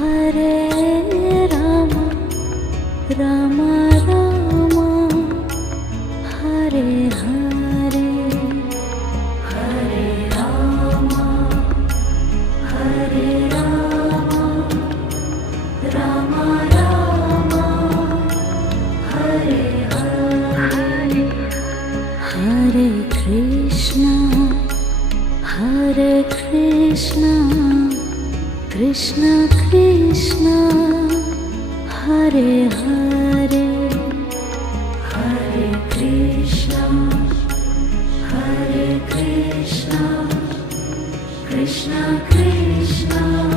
Hare Rama Rama Rama Hare Hare Hare Rama Hare Rama Rama Rama Hare Hare Hare Krishna Krishna Krishna Hare Hare Hare Krishna Krishna Krishna